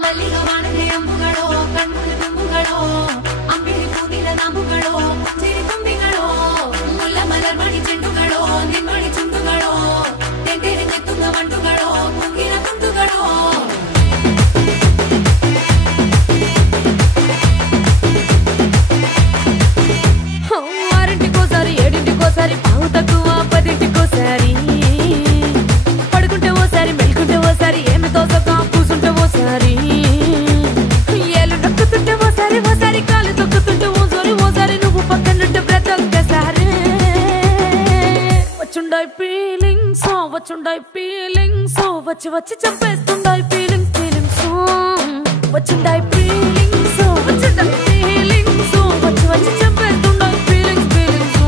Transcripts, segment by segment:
ಮಲ್ಲಿಗವಾನದೆ ಅಂಬುಗಳೋ ಕಣ್ಮುಳು ತುಂಬುಗಳೋ ಅಂಬಿಳಿ ಕೂದಿನ ನಾಂಬುಗಳೋ ಚಿರಿ ತುಂಬಿಗಳೋ ಮುಲ್ಲ ಮಲರ್ಮಣಿ ಚೆಂಡುಗಳೋ ನಿಮ್ಮಣಿ ಚುಂಡುಗಳೋ ತೆಂಟೆರೆ ನೆತ್ತುಂಗ ಮಂಡುಗಳೋ ಕುಂಗಿನ ತುಂಡುಗಳೋ ఆరింటికోసారి ఏడింటికోసారి పావు తక్కువ పదింటికోసారి పడుకుంటే ఓసారి మెలుకుంటే ఓసారి ఏమి తోసక కూసుంటే ఓసారి ఏళ్ళు నొక్కుతుంటే ఓసారి ఓసారి కాలు తొక్కుతుంటే ఓసారి నువ్వు పక్కనుంటే బ్రతొక్కసారి వచ్చుండాయి ఫీలింగ్స్ వచ్చి వచ్చి చంపేస్తుండాయి ఫీలింగ్స్ వచ్చుండాయి ఫీలింగ్స్ వచ్చుండాయి ఫీలింగ్స్ వచ్చి వచ్చి చంపేస్తుండాయి ఫీలింగ్స్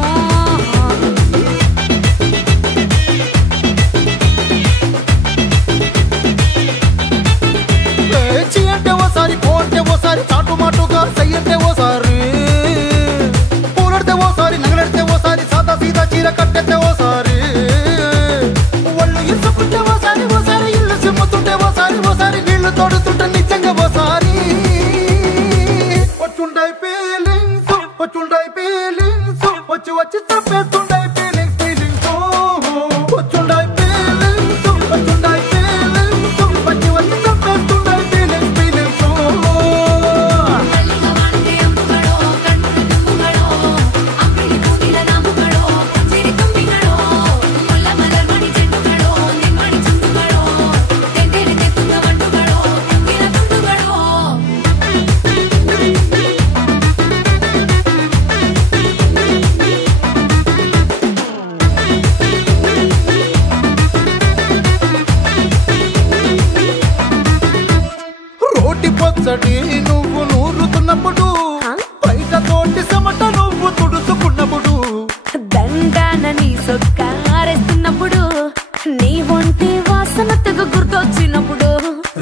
చీ అంటే ఓసారి పో అంటే ఓసారి చాటు మాటుగా సై అంటే ఓసారి పూలడితే ఓసారి నగలడితే ఓసారి సాదా సీదా చీర కట్టెత్తే ఓసారి ఒళ్ళు ఇసుకుంటే ఓసారి ఓసారి ఇల్లు సిమ్ముతుంటే ఓసారి నీళ్లు తోడుతుంటే నిజంగా ఓసారి వచ్చుండాయి ఫీలింగ్స్ వచ్చి వచ్చి తప్పేస్తుండాయి ఫీలింగ్స్ వచ్చుండాయి ఫీలింగ్స్ వచ్చి వచ్చి తప్పేస్తుండాయి పచ్చడి నువ్వు నూరుతున్నప్పుడు బయట తోటి సమట నువ్వు తుడుచుకున్నప్పుడు దండాన నీ సొక్కారేస్తున్నప్పుడు నీ ఒంటి వాసన తెగ గుర్తొచ్చినప్పుడు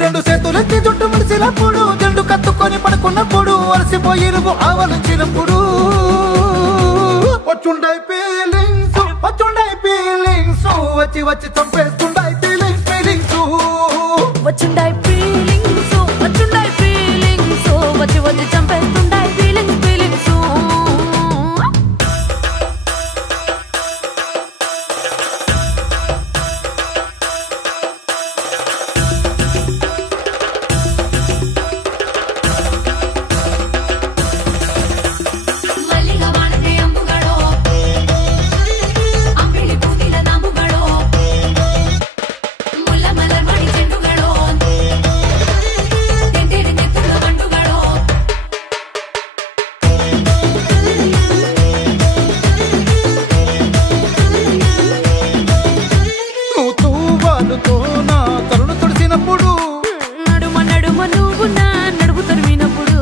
రెండు చేతులెత్తి జుట్టు ముడిసినప్పుడు జండు కత్తుకొని పడుకున్నప్పుడు అలసిపోయి నువ్వు ఆవలించినప్పుడు వచ్చుండాయి ఫీలింగ్స్ వచ్చి వచ్చి చంపేస్తుండాయి ఫీలింగ్స్ వచ్చుండాయి ఫీలింగ్స్ వచ్చి వచ్చి చంపేస్తుండాయి ఫీలింగ్స్ మల్లిగవానదే అంబుಗಳೋ అంబిಳಿ ಕೂದಿನ ನಾಂಬುಗಳೋ ಮುಲ್ಲ ಮಲರ್ಮಣಿ ಚೆಂಡುಗಳೋ ತೆಂಟೆರೆ ನೆತ್ತುಂಗ ಮಂಡುಗಳೋ నువ్వు తూవాలుతో నా తరుణు తుడిసినప్పుడు నడుమ నువ్వు నా నడుపు తరిమినప్పుడు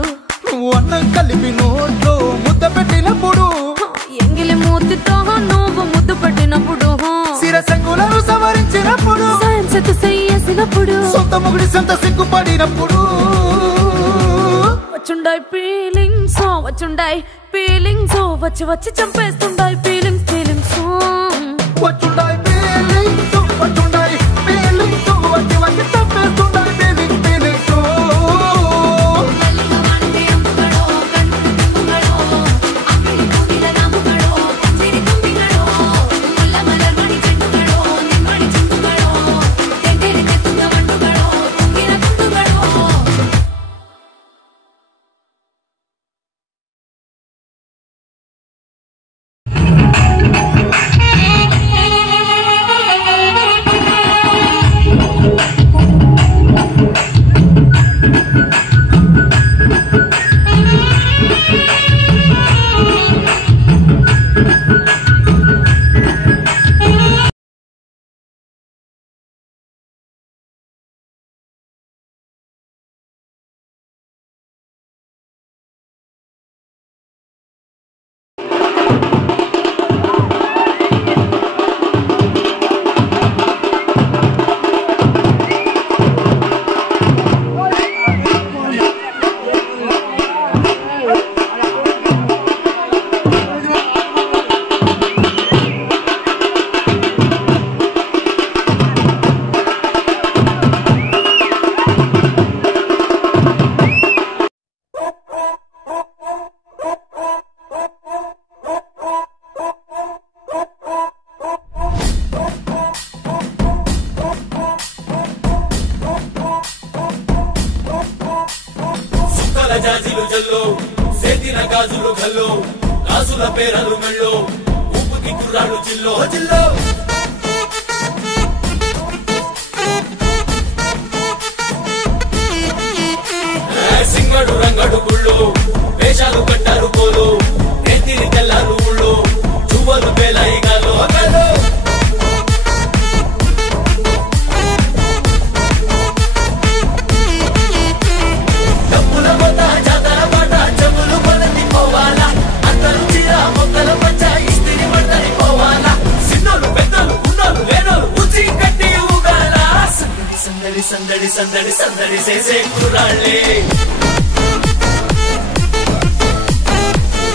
నువ్వు అన్నం కలిపి నోట్లో ముద్ద పెట్టినప్పుడు ఎంగిలి మూతితో నువ్వు ముద్దు పెట్టినప్పుడు శిరసంగులను సవరించినప్పుడు సాయం సెత్తు చెయ్యేసినప్పుడు సొంత ముగుడి సొంత సిగ్గుపడినప్పుడు వచ్చుండాయి ఫీలింగ్స్ వచ్చి వచ్చి చంపేస్తుండాయి ఫీలింగ్స్ వచ్చుండాయి ఫీలింగ్స్ వచ్చి వచ్చి తప్పేస్తుండాయి ఫీలింగ్స్ మల్లిగవానదే అంబుಗಳೋ కಣ್ముಳು ತುಂಬುಗಳೋ అంబిಳಿ ಕೂದಿನ ನಾಂಬುಗಳೋ ಚಿರಿ ತುಂಬಿಗಳೋ ಮುಲ್ಲ ಮಲರ್ಮಣಿ ಚೆಂಡುಗಳೋ ನಿಮ್ಮಣಿ ಚುಂಡುಗಳೋ ತೆಂಟೆರೆ ನೆತ್ತುಂಗ ಮಂಡುಗಳೋ ಕುಂಗಿನ ತುಂಡುಗಳೋ గాజులు గల్లో గాజుల పేరలు మెళ్ళో ఊపుకి కుర్రాడు జిల్లో జిల్లో సింగడు రంగడు గుళ్ళు వేషాలు కట్టారు పోలు నెత్తిని తెల్లారు ఊళ్ళు చువ్వలు పేలాయి గాలో గలో డబ్బుల మొత్త జాతర పాట చెవులు కొలది పోవాలా అందరూ చీర మొక్కల మధ్య ఇస్తిరి పడతాయి పోవాలా సిన్నోలు పెద్దలు ఉన్నోలు లేనోలు ఉచి కట్టి ఊగాల సందడి సందడి సందడి సందడి చేసే కుర్రాళ్ళే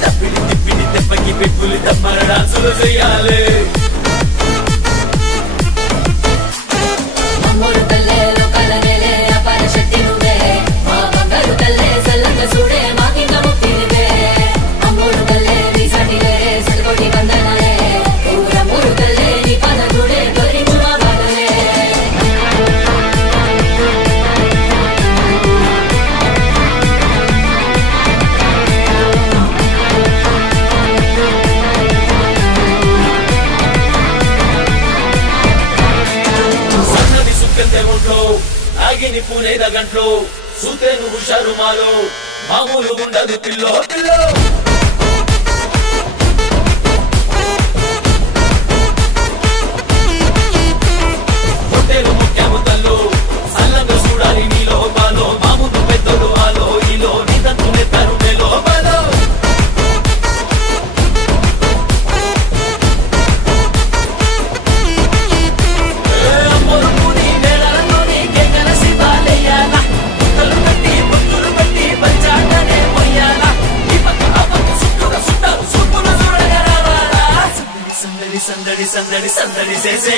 తప్పిడి తిప్పిడి తెప్పకి పెప్పులు తమ్మర డాన్సులు చేయాలి ఆగిని పూనేద గంట్లో సూతేను హుషారు మాలో మామూలు ఉండదు పిల్లో పిల్లో హోటేలు ముఖ్యము తల్లు సల్లంగా చూడాలి నీలో బాలో మామూలు పెద్దలు ఆలో ఈలో నీదంతు నెత్తారు మేలో బాలో సందడి సందడి సందడి చేసే